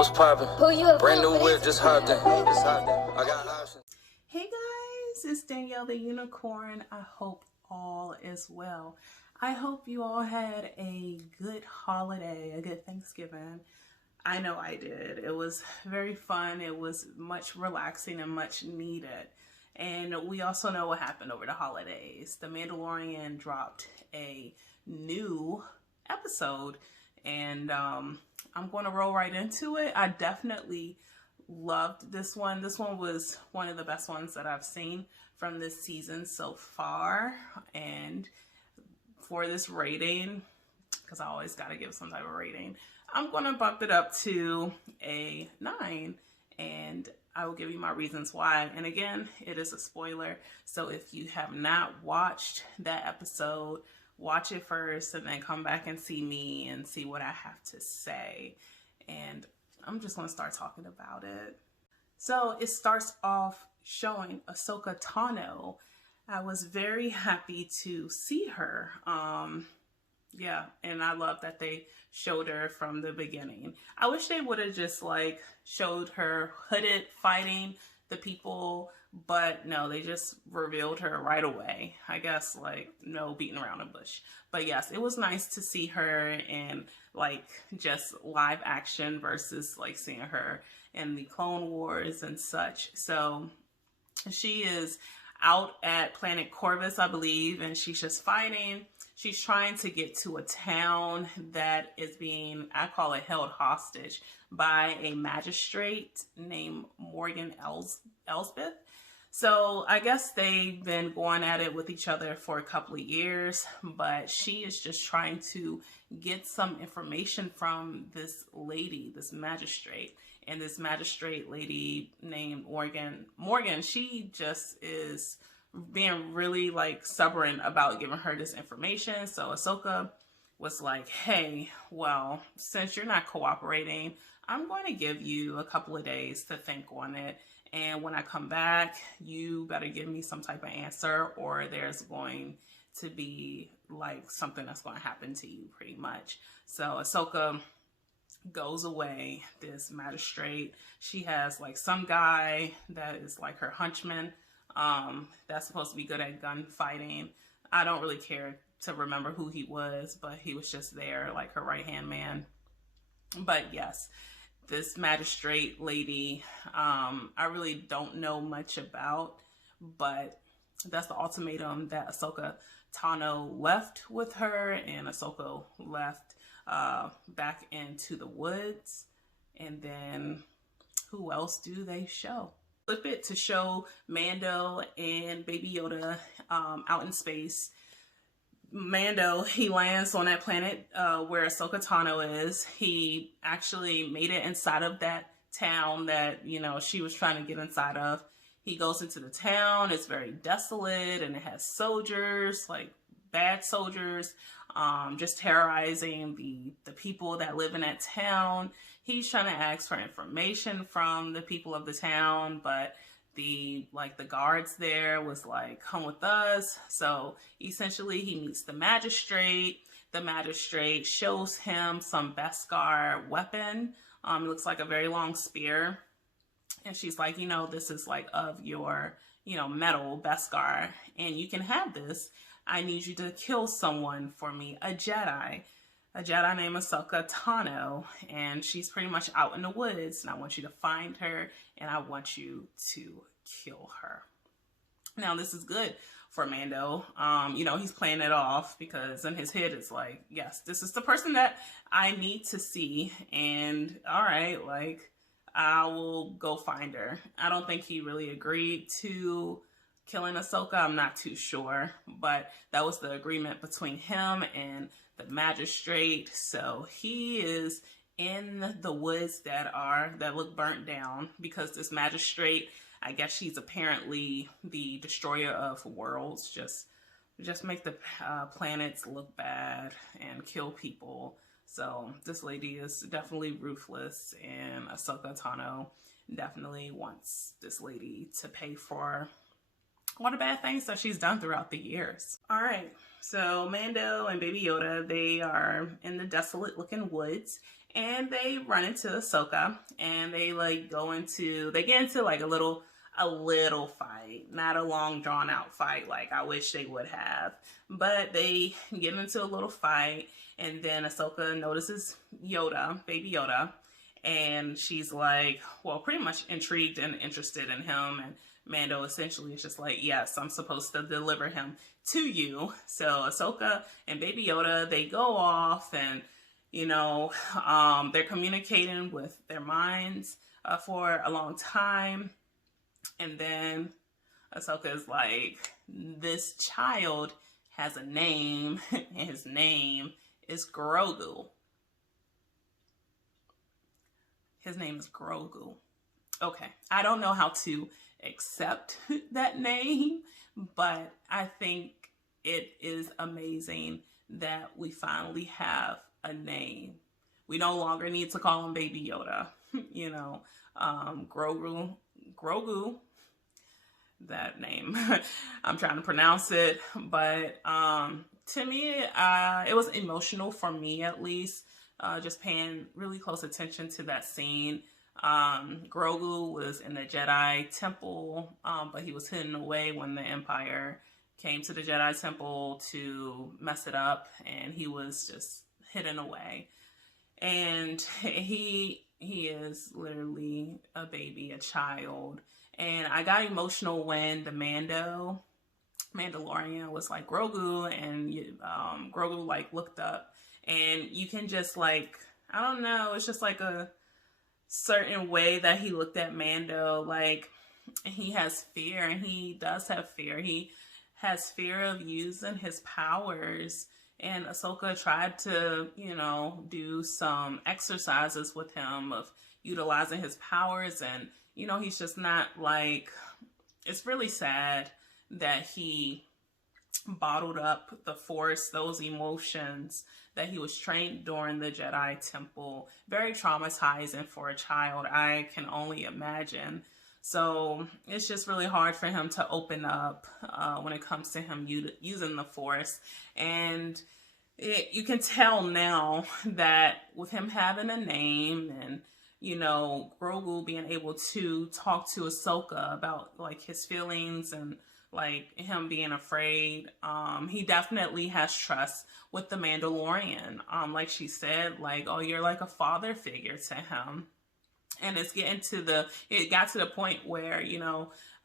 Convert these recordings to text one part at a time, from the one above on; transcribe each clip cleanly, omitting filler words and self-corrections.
What's poppin'? Brand new whip, just hopped in. I got options. Hey guys, it's Danielle the Unicorn. I hope all is well. I hope you all had a good holiday, a good Thanksgiving. I know I did. It was very fun. It was much relaxing and much needed. And we also know what happened over the holidays. The Mandalorian dropped a new episode, and I'm going to roll right into it. I definitely loved this one. This one was one of the best ones that I've seen from this season so far. And for this rating, because I always got to give some type of rating, I'm going to bump it up to a 9, and I will give you my reasons why. And again, it is a spoiler, so if you have not watched that episode, watch it first and then come back and see me and see what I have to say. And I'm just going to start talking about it. So it starts off showing Ahsoka Tano. I was very happy to see her. Yeah, and I love that they showed her from the beginning. I wish they would have just like showed her hooded fighting the people, but no, they just revealed her right away. I guess like no beating around the bush. But yes, it was nice to see her in like just live action versus like seeing her in the Clone Wars and such. So she is out at Planet Corvus, I believe, and she's just fighting. She's trying to get to a town that is being, I call it, held hostage by a magistrate named Morgan Elsbeth. So I guess they've been going at it with each other for a couple of years, but she is just trying to get some information from this lady, this magistrate. And this magistrate lady named Morgan, she just is being really like stubborn about giving her this information. So Ahsoka was like, hey, well, since you're not cooperating, I'm going to give you a couple of days to think on it. And when I come back, you better give me some type of answer, or there's going to be like something that's going to happen to you pretty much. So Ahsoka goes away. This magistrate, she has like some guy that is like her henchman, that's supposed to be good at gunfighting. I don't really care to remember who he was, but he was just there, like her right-hand man. But yes, this magistrate lady, I really don't know much about, but that's the ultimatum that Ahsoka Tano left with her, and Ahsoka left back into the woods. And then who else do they show? Flip it to show Mando and Baby Yoda out in space. Mando, he lands on that planet where Ahsoka Tano is. He actually made it inside of that town that, you know, she was trying to get inside of. He goes into the town. It's very desolate, and it has soldiers, like bad soldiers, just terrorizing the people that live in that town. He's trying to ask for information from the people of the town, but the guards there was like, come with us. So essentially he meets the magistrate. The magistrate shows him some Beskar weapon. It looks like a very long spear. And she's like, you know, this is like of your, you know, metal Beskar, and you can have this. I need you to kill someone for me, a Jedi named Ahsoka Tano, and she's pretty much out in the woods, and I want you to find her, and I want you to kill her. Now, this is good for Mando. You know, he's playing it off because in his head it's like, yes, this is the person that I need to see, and all right, like, I will go find her. I don't think he really agreed to killing Ahsoka. I'm not too sure, but that was the agreement between him and the magistrate. So he is in the woods that look burnt down because this magistrate, I guess she's apparently the destroyer of worlds, just make the planets look bad and kill people. So this lady is definitely ruthless, and Ahsoka Tano definitely wants this lady to pay for all the bad things that she's done throughout the years. All right, so Mando and Baby Yoda, they are in the desolate looking woods, and they run into Ahsoka, and they get into like a little fight, not a long drawn out fight like I wish they would have, but they get into a little fight, and then Ahsoka notices Yoda, baby Yoda, and she's like, well, pretty much intrigued and interested in him, and Mando essentially is just like, yes, I'm supposed to deliver him to you. So Ahsoka and baby Yoda, they go off, and they're communicating with their minds for a long time. And then Ahsoka is like, this child has a name, and his name is Grogu. His name is Grogu. Okay, I don't know how to accept that name, but I think it is amazing that we finally have a name. We no longer need to call him Baby Yoda. Grogu, that name. I'm trying to pronounce it, but to me, it was emotional for me, at least, just paying really close attention to that scene. Grogu was in the Jedi Temple, but he was hidden away when the Empire came to the Jedi Temple to mess it up, and he was just hidden away. And he is literally a baby, a child. And I got emotional when the Mandalorian was like Grogu, and Grogu like looked up, and you can just like, I don't know, it's just like a certain way that he looked at Mando. Like, he has fear, and he does have fear. He has fear of using his powers. And Ahsoka tried to, do some exercises with him of utilizing his powers. And, he's just not like, it's really sad that he bottled up the Force, those emotions that he was trained during the Jedi Temple. Very traumatizing for a child, I can only imagine. So it's just really hard for him to open up when it comes to him using the Force. And you can tell now that with him having a name, and Grogu being able to talk to Ahsoka about like his feelings and like him being afraid, he definitely has trust with the Mandalorian. Like she said, like, oh, you're like a father figure to him. And it got to the point where,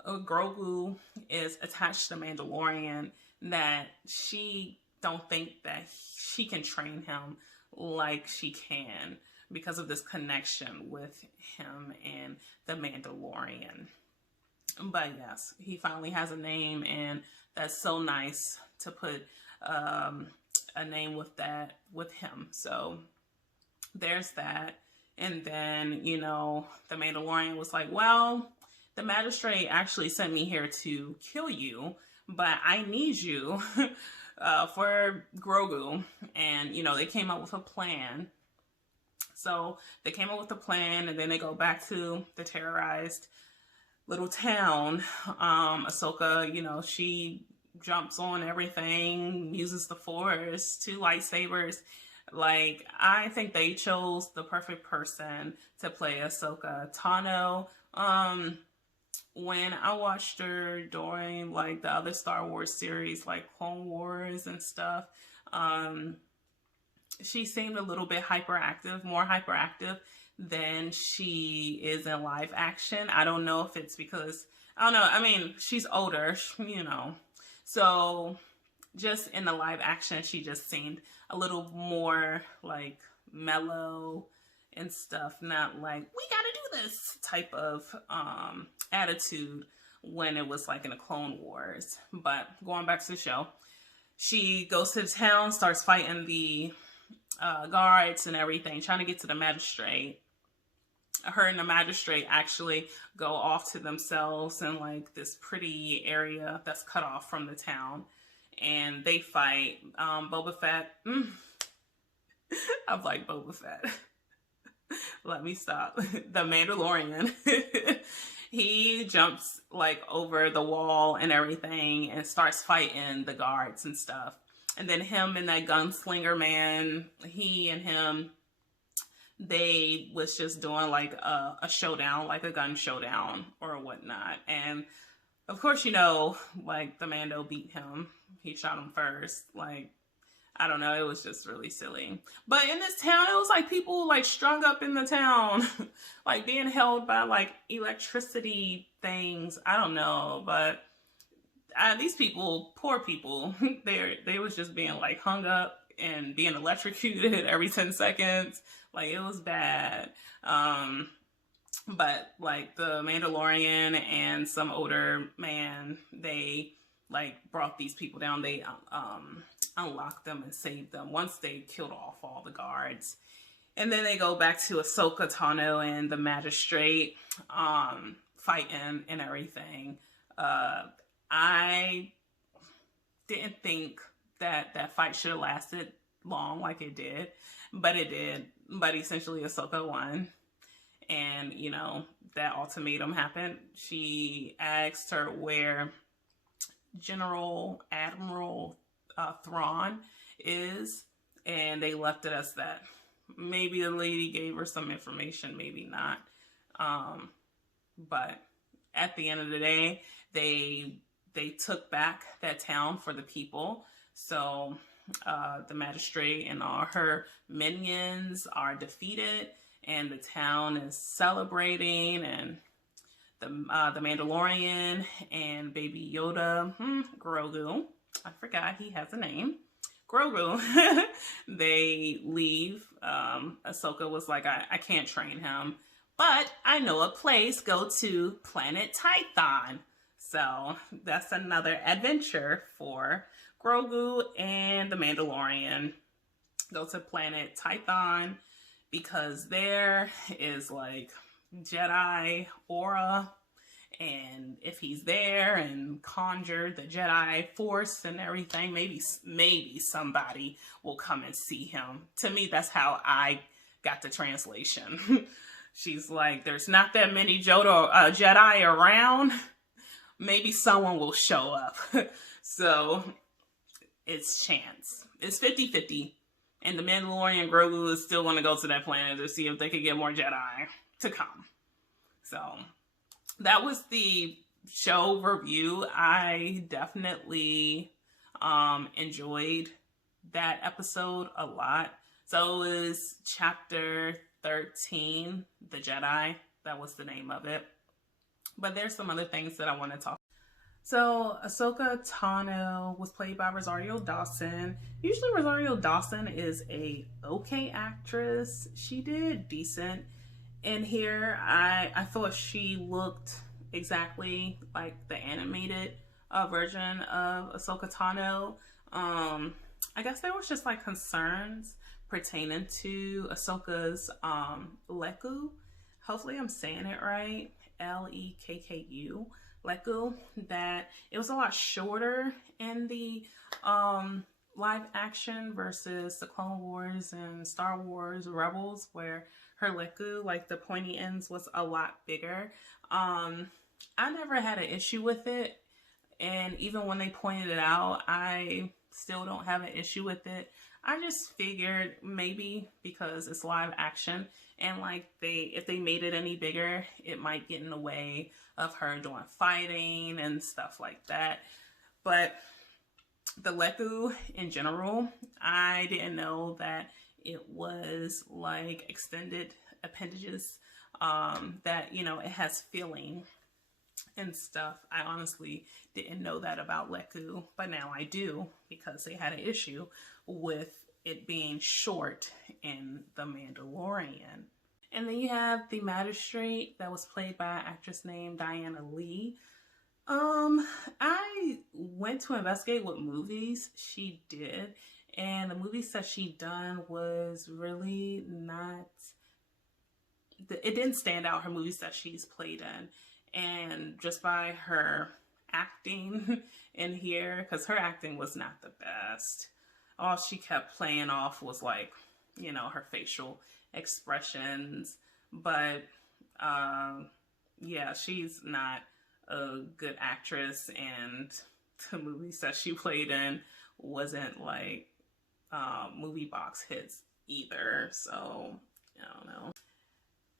Grogu is attached to Mandalorian, that she don't think that she can train him like she can because of this connection with him and the Mandalorian. But yes, he finally has a name, and that's so nice to put a name with him. So there's that. And then, the Mandalorian was like, well, the magistrate actually sent me here to kill you, but I need you for Grogu. And, they came up with a plan. So they came up with a plan, and then they go back to the terrorized little town. Ahsoka, she jumps on everything, uses the Force, 2 lightsabers. Like, I think they chose the perfect person to play Ahsoka Tano. When I watched her during like the other Star Wars series, like Clone Wars and stuff, she seemed a little bit more hyperactive than she is in live action. I don't know if it's because, I don't know, I mean, she's older, so just in the live action, she just seemed a little more like mellow and stuff, not like, we gotta do this type of attitude when it was like in the Clone Wars. But going back to the show, she goes to the town, starts fighting the guards and everything, trying to get to the magistrate. Her and the magistrate actually go off to themselves in like this pretty area that's cut off from the town, and they fight. Boba Fett. I'm like, Boba Fett. Let me stop. The Mandalorian. He jumps like over the wall and everything and starts fighting the guards and stuff. And then him and that gunslinger man, he and him they was just doing like a showdown, like a gun showdown or whatnot. And of course, like the Mando beat him. He shot him first. Like, I don't know. It was just really silly. But in this town, it was like people like strung up in the town, like being held by like electricity things. I don't know. But these people, poor people, they was just being like hung up and being electrocuted every 10 seconds. Like, it was bad. But like the Mandalorian and some older man, they like brought these people down. They unlocked them and saved them once they killed off all the guards. And then they go back to Ahsoka Tano and the magistrate fighting and everything. I didn't think that fight should have lasted long like it did, but it did. But essentially Ahsoka won. And, that ultimatum happened. She asked her where Admiral Thrawn is, and they left it as that. Maybe the lady gave her some information, maybe not. But at the end of the day, they took back that town for the people. So the magistrate and all her minions are defeated, and the town is celebrating, and the Mandalorian and Baby Yoda, Grogu, I forgot he has a name, Grogu, they leave. Ahsoka was like, I can't train him, but I know a place. Go to Planet Tython. So that's another adventure for Grogu and the Mandalorian. Go to Planet Tython, because there is like Jedi aura, and if he's there and conjure the Jedi force and everything, maybe somebody will come and see him. To me, that's how I got the translation. She's like, there's not that many Jedi around. Maybe someone will show up. So it's chance. It's 50-50. And the Mandalorian Grogu is still going to go to that planet to see if they could get more Jedi to come. So that was the show review. I definitely enjoyed that episode a lot. So it was chapter 13, The Jedi. That was the name of it. But there's some other things that I want to talk about. So Ahsoka Tano was played by Rosario Dawson. Usually Rosario Dawson is a okay actress. She did decent. In here, I thought she looked exactly like the animated version of Ahsoka Tano. I guess there was just like concerns pertaining to Ahsoka's Lekku. Hopefully I'm saying it right. Lekku. Lekku, that it was a lot shorter in the live action versus the Clone Wars and Star Wars Rebels, where her Lekku, like the pointy ends, was a lot bigger. I never had an issue with it, and even when they pointed it out, I still don't have an issue with it. I just figured maybe because it's live action, and like if they made it any bigger, it might get in the way of her doing fighting and stuff like that. But the Lekku in general, I didn't know that it was like extended appendages, that, it has feeling and stuff. I honestly didn't know that about Lekku, but now I do, because they had an issue with it being short in The Mandalorian. And then you have the magistrate that was played by an actress named Diana Lee. I went to investigate what movies she did, and the movies that she done was really not, it didn't stand out, her movies that she's played in. And just by her acting in here, because her acting was not the best. All she kept playing off was like, her facial expressions. But yeah, she's not a good actress, and the movies that she played in wasn't like movie box hits either. So I don't know.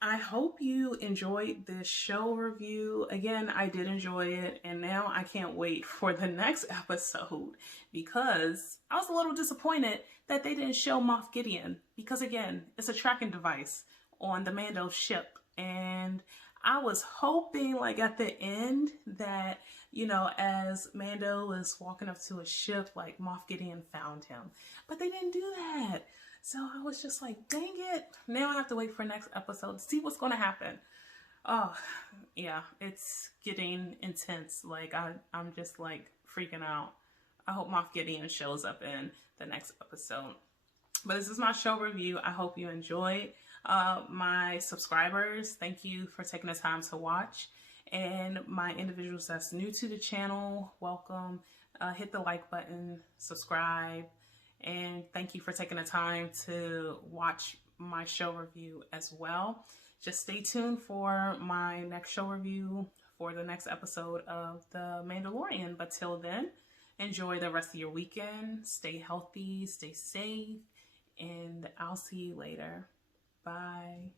I hope you enjoyed this show review. Again, I did enjoy it, and now I can't wait for the next episode because I was a little disappointed that they didn't show Moff Gideon because, again, it's a tracking device on the Mando ship, and I was hoping, like, at the end that, you know, as Mando was walking up to his ship, like, Moff Gideon found him, but they didn't do that. So I was just like, dang it. Now I have to wait for next episode to see what's going to happen. Oh, yeah, it's getting intense. Like, I'm just like freaking out. I hope Moff Gideon shows up in the next episode. But this is my show review. I hope you enjoyed. My subscribers, thank you for taking the time to watch. And my individuals that's new to the channel, welcome. Hit the like button, subscribe. And thank you for taking the time to watch my show review as well. Just stay tuned for my next show review for the next episode of The Mandalorian. But till then, enjoy the rest of your weekend. Stay healthy, stay safe, and I'll see you later. Bye.